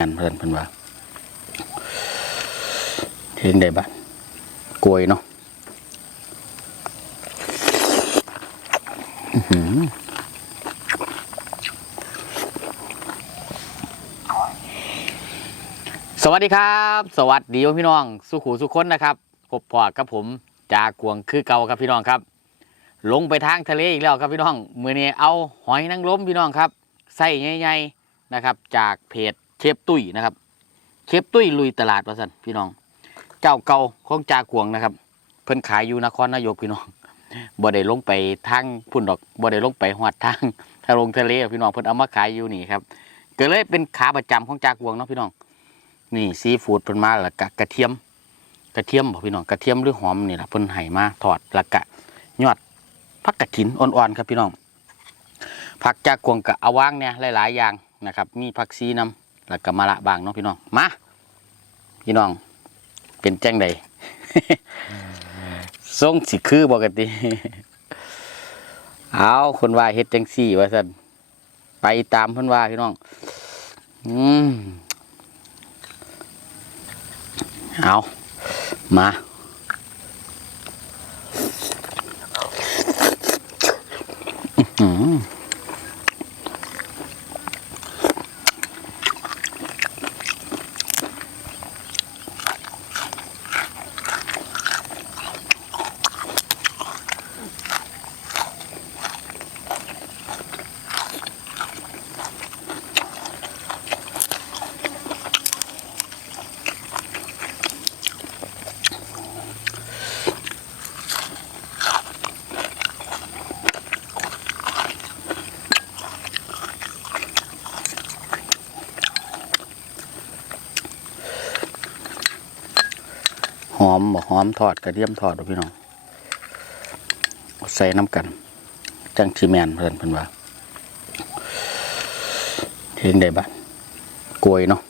งานเพิ่นเพิ่นว่าเห็นได้บ้านกล้วยเนาะสวัสดีครับ สวัสดีพี่น้อง สุขูสุขคนนะครับพบพอกับผมจากกวงคือเก่าครับพี่น้องครับ ลงไปทางทะเลอีกแล้วครับพี่น้องมือนี้เอาหอยนางรมพี่น้องครับใส่ใหญ่ๆนะครับ จากเพจ เชฟตุ้ยนะครับ เชฟตุ้ยลุยตลาดว่าสันพี่น้อง เจ้าเก่าของจากวงนะครับ เพิ่นขายอยู่นครนายกพี่น้องบ่ได้ลงไปทางพุ่นดอกบ่ได้ลงไปหอดทางทางลงทะเลพี่น้องเพิ่นเอามาขายอยู่นี่ครับก็เลยเป็นขาประจำของจากวงเนาะพี่น้อง นี่ซีฟู้ดเพิ่นมาแล้วก็กระเทียม กระเทียมบ่พี่น้องกระเทียมหรือหอมนี่ล่ะเพิ่นให้มาทอดแล้วก็ยอดผักกระถินอ่อนๆครับพี่น้องผักจากวงกับเอาว่างเนี่ยหลาย ๆ อย่างนะครับ มีผักซีน้ำ แล้วก็มะละบางเนาะพี่น้องมาพี่น้อง เป็นแจ้งใดทรงสิคือปกติเอาคนว่าเฮ็ดจังซี่ว่าซั่นไปตามเพิ่นว่าพี่น้อง อืมเอามาอืม หอมบ่หอมทอดกระเทียมทอดพี่น้องใส่น้ำกัน จังชีแมนเพื่อนเพื่อนว่าเห็นได้บ้านกล้วยเนาะ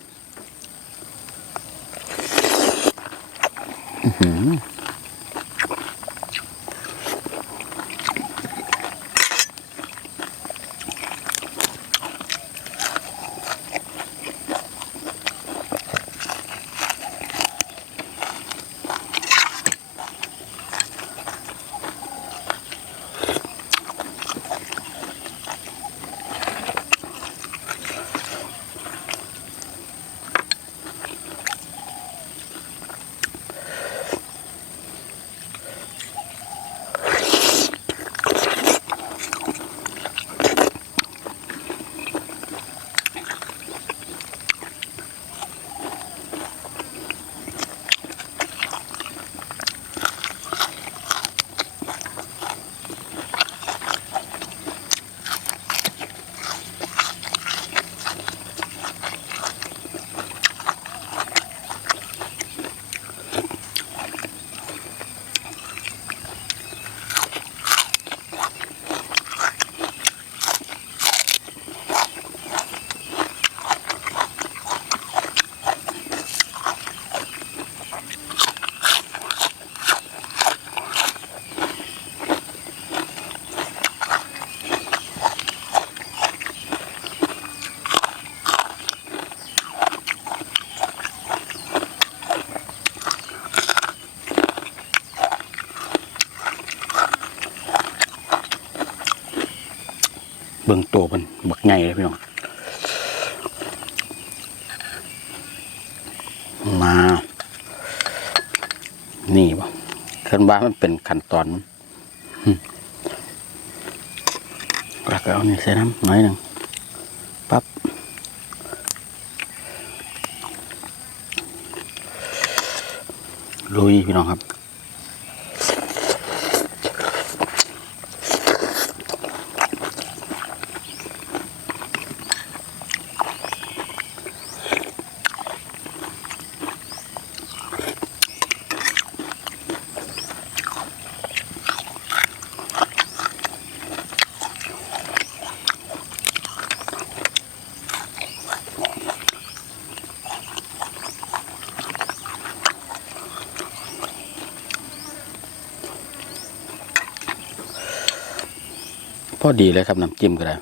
อื้อหือเบิ่งตเพิ่นบักใหญ่เลยพี่น้องมา นี่บ่คันบ้านมันเป็นขั้นตอนมักเอานี่ใส่น้ำหน่อยหนึ่งปั๊บลุยพี่น้องครับ ดีเลยครับน้ำจิ้มก็ได้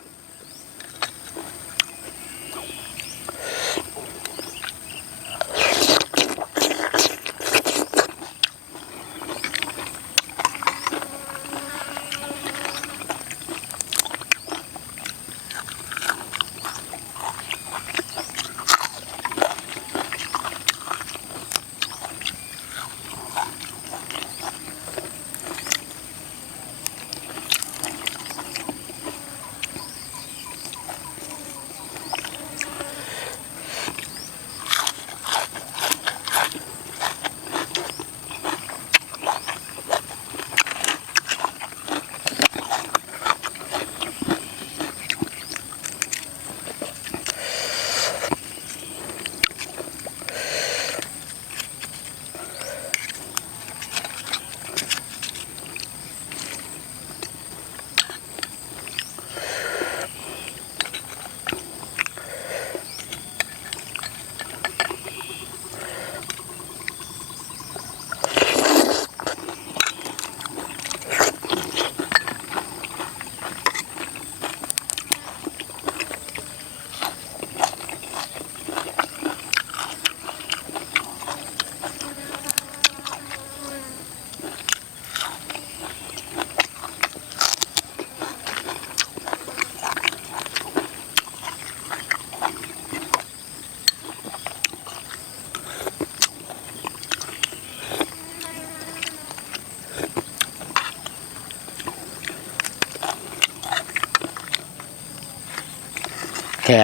แค่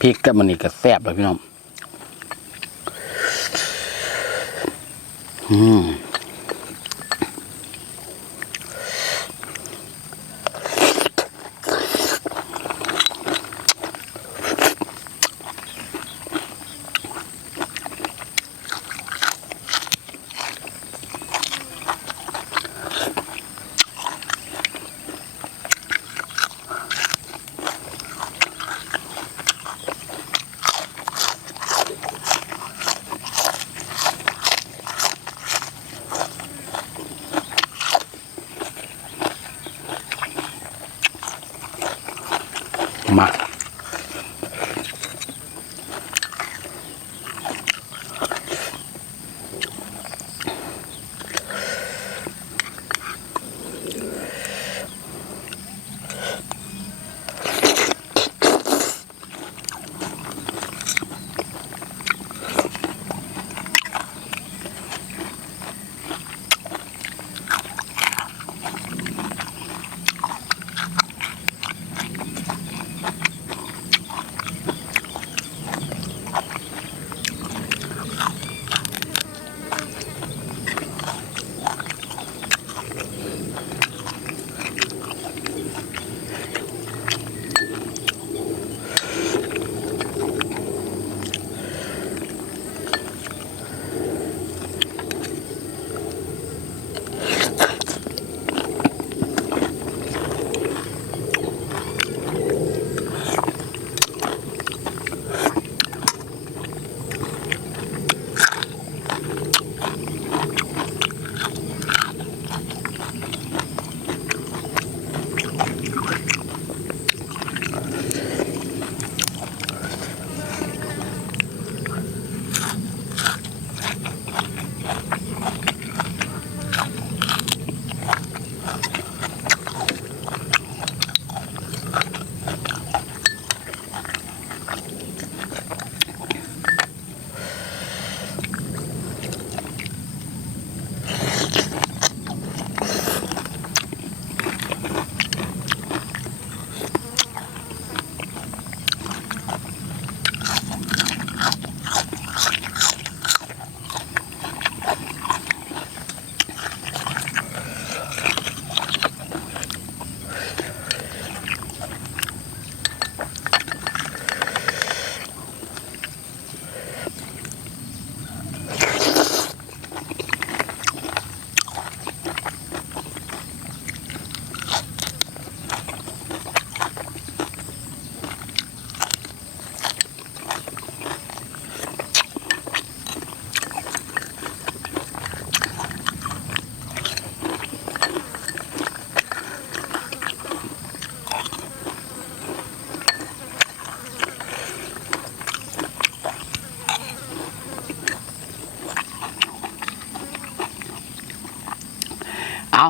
พริกกับมันนี่ก็แซ่บเลยพี่น้อง อืม ม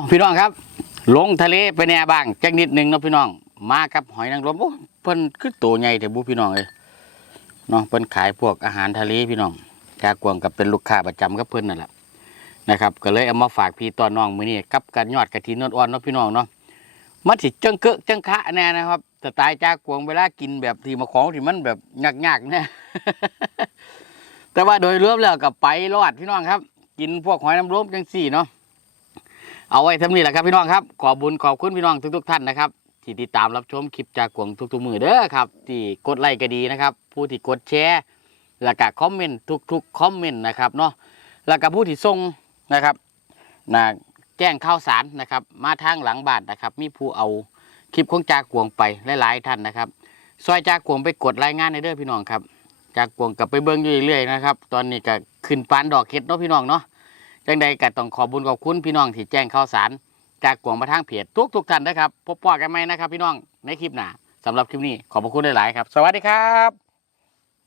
พี่น้องครับ ลงทะเลไปแน่บ้างจักนิดหนึ่งเนาะพี่น้อง มากับหอยนางรมโอ้เพิ่นคือตัวใหญ่แต่บุพี่น้องเลยเนาะเพิ่นขายพวกอาหารทะเลพี่น้องจากกวงกับเป็นลูกค้าประจำกับเพิ่นนั่นแหละนะครับ ก็เลยเอามาฝากพี่ตอนน้องมื้อนี้กับการยอดกะถินอ่อนๆเนาะพี่น้องเนาะมันสิจังเกอะจังคะแน่นะครับสไตล์จากกวงเวลากินแบบที่มาของที่มันแบบยากๆเนี่ยแต่ว่าโดยรวมแล้วกับไปรอดพี่น้องครับ กินพวกหอยนางรมจังสี่เนาะ เอาไว้ทำนี่แหละครับพี่น้องครับขอบุญขอบคุณพี่น้องทุกๆท่านนะครับที่ติดตามรับชมคลิปจากกวงทุกๆมือเด้อครับ ที่กดไลค์ก็ดีนะครับ ผู้ที่กดแชร์แล้วก็คอมเมนต์ทุกๆคอมเมนต์นะครับเนาะแล้วก็ผู้ที่ส่งนะครับนะแจ้งข่าวสารนะครับ มาทางหลังบ้านนะครับ มีผู้เอาคลิปของจากกวงไปหลายๆท่านนะครับซอยจากกวงไปกดรายงานในเด้อพี่น้องครับจากกวงกลับไปเบิ้งอยู่เรื่อยๆนะครับ ตอนนี้ก็ขึ้นปานดอกเห็ดเนาะพี่น้องเนาะ จังใดก็ต้องขอบุญขอบคุณพี่น้องที่แจ้งข่าวสาร จากกวงมาทางเพจทุกทุกท่านนะครับ พบปะกันไหมนะครับ พี่น้องในคลิปหน้าสำหรับคลิปนี้ขอบพระคุณหลายๆครับ สวัสดีครับ